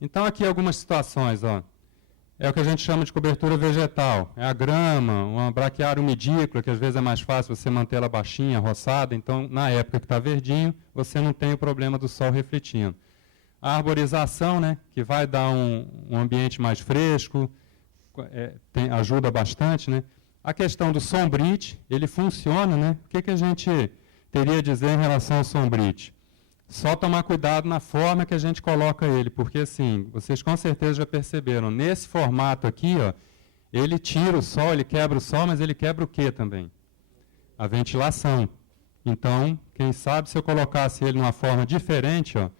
Então, aqui algumas situações, ó. É o que a gente chama de cobertura vegetal. É a grama, uma braquiária umidícola, que às vezes é mais fácil você manter ela baixinha, roçada. Então, na época que está verdinho, você não tem o problema do sol refletindo. A arborização, né, que vai dar um ambiente mais fresco, ajuda bastante, né? A questão do sombrite, ele funciona, né? O que a gente teria a dizer em relação ao sombrite? Só tomar cuidado na forma que a gente coloca ele, porque assim, vocês com certeza já perceberam, nesse formato aqui, ó, ele tira o sol, ele quebra o sol, mas ele quebra o quê também? A ventilação. Então, quem sabe se eu colocasse ele numa forma diferente, ó,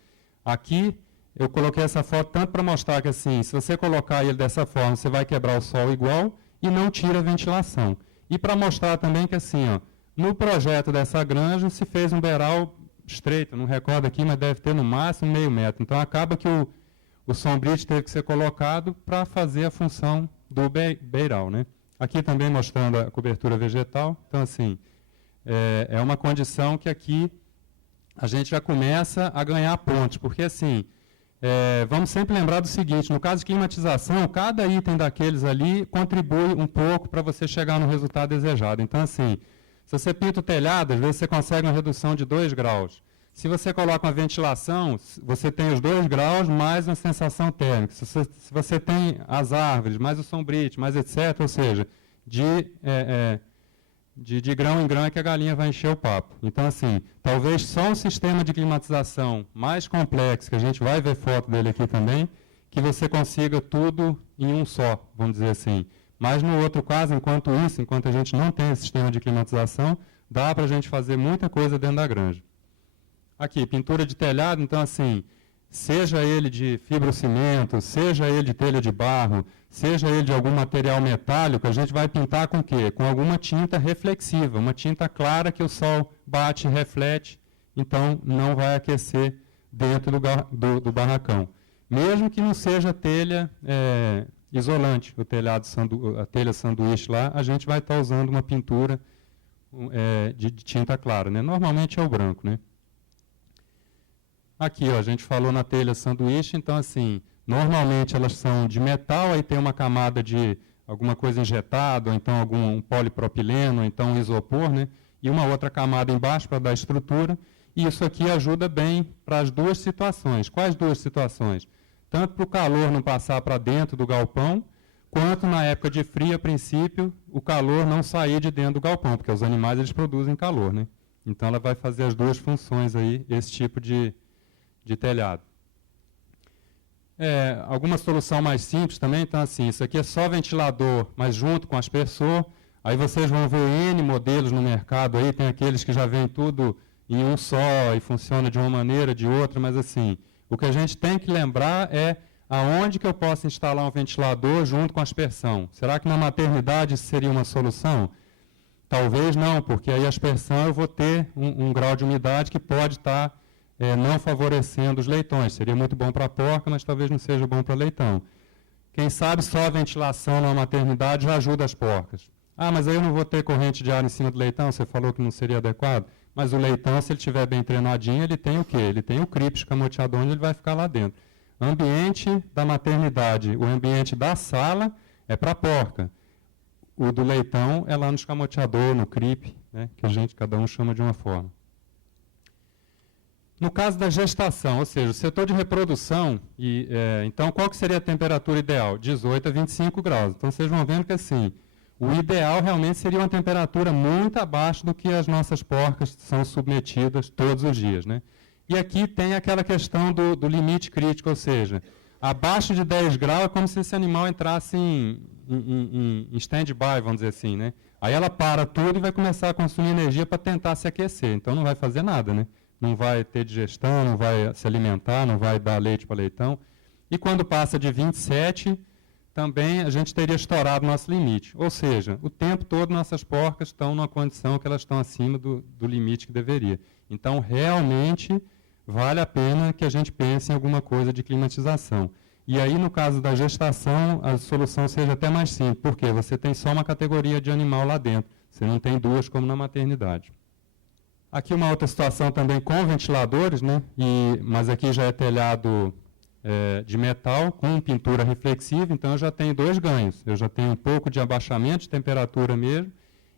aqui eu coloquei essa foto tanto para mostrar que assim, se você colocar ele dessa forma, você vai quebrar o sol igual e não tira a ventilação. E para mostrar também que assim, ó, no projeto dessa granja se fez um beiral estreito, não recordo aqui, mas deve ter no máximo meio metro. Então acaba que o sombrite teve que ser colocado para fazer a função do beiral, né? Aqui também mostrando a cobertura vegetal. Então assim, é uma condição que aqui a gente já começa a ganhar pontos, porque assim, vamos sempre lembrar do seguinte, no caso de climatização, cada item daqueles ali contribui um pouco para você chegar no resultado desejado. Então assim, se você pinta o telhado, às vezes você consegue uma redução de 2 graus. Se você coloca uma ventilação, você tem os 2 graus mais uma sensação térmica. Se você tem as árvores, mais o sombrite, mais etc., ou seja, de grão em grão é que a galinha vai encher o papo. Então, assim, talvez só um sistema de climatização mais complexo, que a gente vai ver foto dele aqui também, que você consiga tudo em um só, vamos dizer assim. Mas no outro caso, enquanto a gente não tem esse sistema de climatização, dá para a gente fazer muita coisa dentro da granja. Aqui, pintura de telhado, então assim, seja ele de fibrocimento, seja ele de telha de barro, seja ele de algum material metálico, a gente vai pintar com o quê? Com alguma tinta reflexiva, uma tinta clara que o sol bate e reflete, então não vai aquecer dentro do barracão. Mesmo que não seja telha isolante, a telha sanduíche lá, a gente vai estar usando uma pintura de tinta clara, né? Normalmente é o branco, né? Aqui, ó, a gente falou na telha sanduíche, então assim, normalmente elas são de metal, aí tem uma camada de alguma coisa injetada, ou então algum polipropileno, ou então um isopor, né? E uma outra camada embaixo para dar estrutura, e isso aqui ajuda bem para as duas situações. Quais duas situações? Tanto para o calor não passar para dentro do galpão, quanto na época de frio, a princípio, o calor não sair de dentro do galpão, porque os animais eles produzem calor, né? Então ela vai fazer as duas funções aí, esse tipo de telhado. Alguma solução mais simples também, então assim, isso aqui é só ventilador, mas junto com aspersor. Aí vocês vão ver N modelos no mercado aí, tem aqueles que já vêm tudo em um só e funciona de uma maneira, de outra, mas assim, o que a gente tem que lembrar é aonde que eu posso instalar um ventilador junto com aspersão. Será que na maternidade isso seria uma solução? Talvez não, porque aí a aspersão eu vou ter um grau de umidade que pode estar não favorecendo os leitões. Seria muito bom para a porca, mas talvez não seja bom para leitão. Quem sabe só a ventilação na maternidade já ajuda as porcas. Ah, mas aí eu não vou ter corrente de ar em cima do leitão, você falou que não seria adequado. Mas o leitão, se ele estiver bem treinadinho, ele tem o quê? Ele tem o CRIP escamoteador, onde ele vai ficar lá dentro. Ambiente da maternidade, o ambiente da sala é para a porca. O do leitão é lá no escamoteador, no CRIP, né, que cada um chama de uma forma. No caso da gestação, ou seja, o setor de reprodução, então qual que seria a temperatura ideal? 18 a 25 graus. Então vocês vão vendo que assim, o ideal realmente seria uma temperatura muito abaixo do que as nossas porcas são submetidas todos os dias, né? E aqui tem aquela questão do limite crítico, ou seja, abaixo de 10 graus é como se esse animal entrasse em stand-by, vamos dizer assim, né? Aí ela para tudo e vai começar a consumir energia para tentar se aquecer, então não vai fazer nada, né? Não vai ter digestão, não vai se alimentar, não vai dar leite para leitão. E quando passa de 27, também a gente teria estourado o nosso limite. Ou seja, o tempo todo nossas porcas estão numa condição que elas estão acima do limite que deveria. Então, realmente, vale a pena que a gente pense em alguma coisa de climatização. E aí, no caso da gestação, a solução seja até mais simples, porque você tem só uma categoria de animal lá dentro, você não tem duas como na maternidade. Aqui uma outra situação também com ventiladores, né? Mas aqui já é telhado de metal com pintura reflexiva, então eu já tenho dois ganhos. Eu já tenho um pouco de abaixamento de temperatura mesmo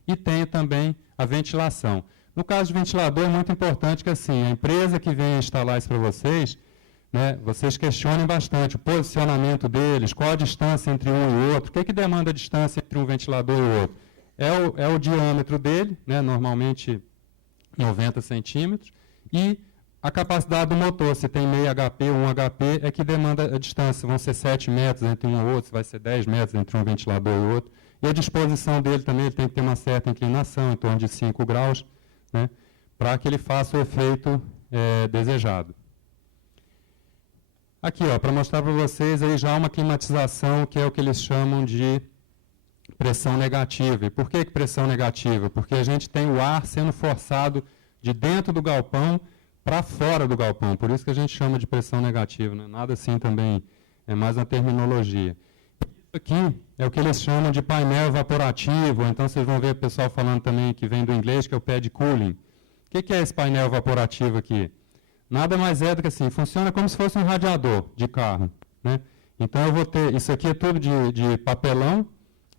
e tenho também a ventilação. No caso de ventilador, é muito importante que assim, a empresa que vem instalar isso para vocês, né, vocês questionem bastante o posicionamento deles, qual a distância entre um e outro, o que demanda a distância entre um ventilador e o outro. É o diâmetro dele, né, normalmente 90 centímetros, e a capacidade do motor, se tem meio HP ou 1 HP, é que demanda a distância. Vão ser 7 metros entre um e outro, se vai ser 10 metros entre um ventilador e outro. E a disposição dele também, ele tem que ter uma certa inclinação, em torno de 5 graus, né, para que ele faça o efeito desejado. Aqui, para mostrar para vocês, aí já uma climatização, que é o que eles chamam de pressão negativa. E por que pressão negativa? Porque a gente tem o ar sendo forçado de dentro do galpão para fora do galpão. Por isso que a gente chama de pressão negativa. Não é nada assim também, é mais uma terminologia. Isso aqui é o que eles chamam de painel evaporativo, ou então vocês vão ver o pessoal falando também que vem do inglês, que é o pad cooling. O que é esse painel evaporativo aqui? Nada mais é do que assim, funciona como se fosse um radiador de carro, né? Então eu vou ter, isso aqui é tudo de papelão,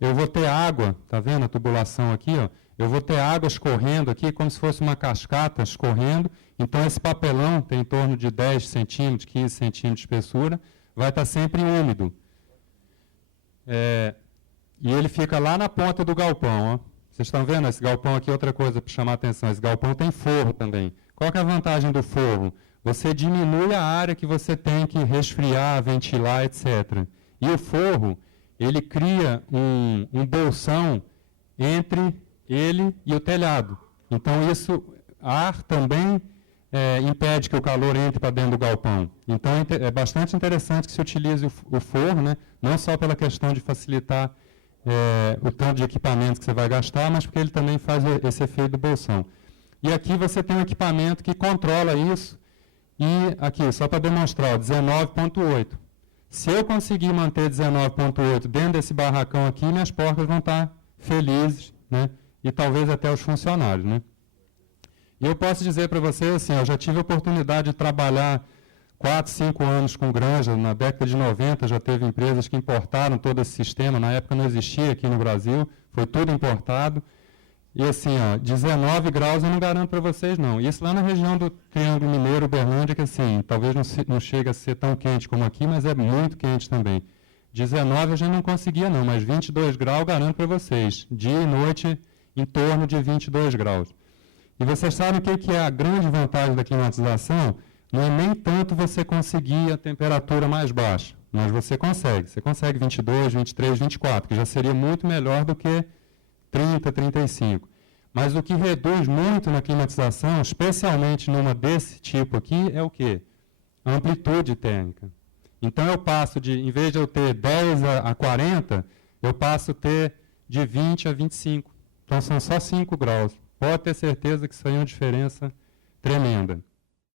eu vou ter água, tá vendo a tubulação aqui, ó? Eu vou ter água escorrendo aqui, como se fosse uma cascata escorrendo. Então, esse papelão tem em torno de 10 centímetros, 15 centímetros de espessura, vai estar sempre úmido. E ele fica lá na ponta do galpão. Ó. Vocês estão vendo? Esse galpão aqui, outra coisa para chamar a atenção, esse galpão tem forro também. Qual que é a vantagem do forro? Você diminui a área que você tem que resfriar, ventilar, etc. E o forro, ele cria um bolsão entre ele e o telhado. Então, isso, ar também impede que o calor entre para dentro do galpão. Então, é bastante interessante que se utilize o forro, né, não só pela questão de facilitar o tanto de equipamento que você vai gastar, mas porque ele também faz esse efeito do bolsão. E aqui você tem um equipamento que controla isso, e aqui, só para demonstrar, 19.8. Se eu conseguir manter 19.8 dentro desse barracão aqui, minhas porcas vão estar felizes, né? E talvez até os funcionários, né? E eu posso dizer para vocês, assim, eu já tive a oportunidade de trabalhar 4, 5 anos com granja, na década de 90 já teve empresas que importaram todo esse sistema, na época não existia aqui no Brasil, foi tudo importado. E assim, 19 graus eu não garanto para vocês não. Isso lá na região do Triângulo Mineiro, Uberlândia, que assim, talvez não chegue a ser tão quente como aqui, mas é muito quente também. 19 a gente não conseguia não, mas 22 graus eu garanto para vocês. Dia e noite em torno de 22 graus. E vocês sabem o que é a grande vantagem da climatização? Não é nem tanto você conseguir a temperatura mais baixa, mas você consegue. Você consegue 22, 23, 24, que já seria muito melhor do que 30, 35. Mas o que reduz muito na climatização, especialmente numa desse tipo aqui, é o quê? A amplitude térmica. Então eu passo em vez de eu ter 10 a 40, eu passo a ter de 20 a 25. Então são só 5 graus. Pode ter certeza que isso aí é uma diferença tremenda.